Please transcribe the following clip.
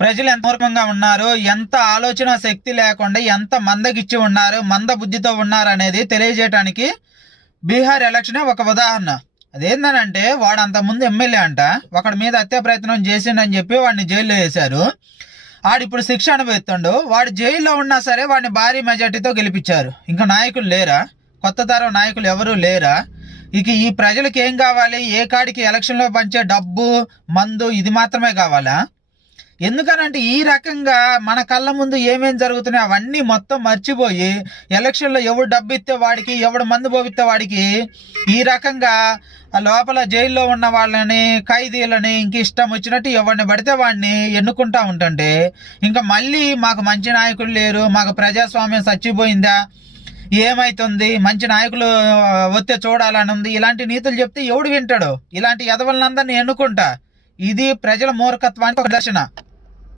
ప్రజలు ఎంత మూర్ఖంగా ఉన్నారు, ఎంత ఆలోచన శక్తి లేకుండా ఎంత మందగిచ్చి ఉన్నారు, మంద బుద్ధితో ఉన్నారు అనేది తెలియజేయడానికి బీహార్ ఎలక్షనే ఒక ఉదాహరణ. అదేందనంటే వాడు అంతకుముందు ఎమ్మెల్యే అంట, ఒకడి మీద హత్యా ప్రయత్నం చేసిండని చెప్పి వాడిని జైల్లో వేశారు. ఆడిప్పుడు శిక్ష అనుభవిస్తుండు. వాడు జైల్లో ఉన్నా సరే వాడిని భారీ మెజార్టీతో గెలిపించారు. ఇంకా నాయకులు లేరా? కొత్త తరం నాయకులు ఎవరూ లేరా? ఇక ఈ ప్రజలకు ఏం కావాలి? ఏ కాడికి ఎలక్షన్లో పంచే డబ్బు, మందు ఇది మాత్రమే కావాలా? ఎందుకనంటే ఈ రకంగా మన కళ్ళ ముందు ఏమేం జరుగుతున్నాయి అవన్నీ మొత్తం మర్చిపోయి ఎలక్షన్లో ఎవడు డబ్బు ఇస్తే వాడికి, ఎవడు మందు పోవిస్తే వాడికి, ఈ రకంగా లోపల జైల్లో ఉన్న వాళ్ళని, ఖైదీలని ఇంక ఇష్టం వచ్చినట్టు ఎవరిని పడితే వాడిని ఎన్నుకుంటా ఉంటుంటే ఇంకా మళ్ళీ మాకు మంచి నాయకులు లేరు, మాకు ప్రజాస్వామ్యం చచ్చిపోయిందా, ఏమైతుంది, మంచి నాయకులు వస్తే చూడాలని ఉంది, ఇలాంటి నీతులు చెప్తే ఎవడు వింటాడు? ఇలాంటి ఎదవలందరినీ ఎన్నుకుంటా. ఇది ప్రజల మూర్ఖత్వానికి ఒక దర్శన.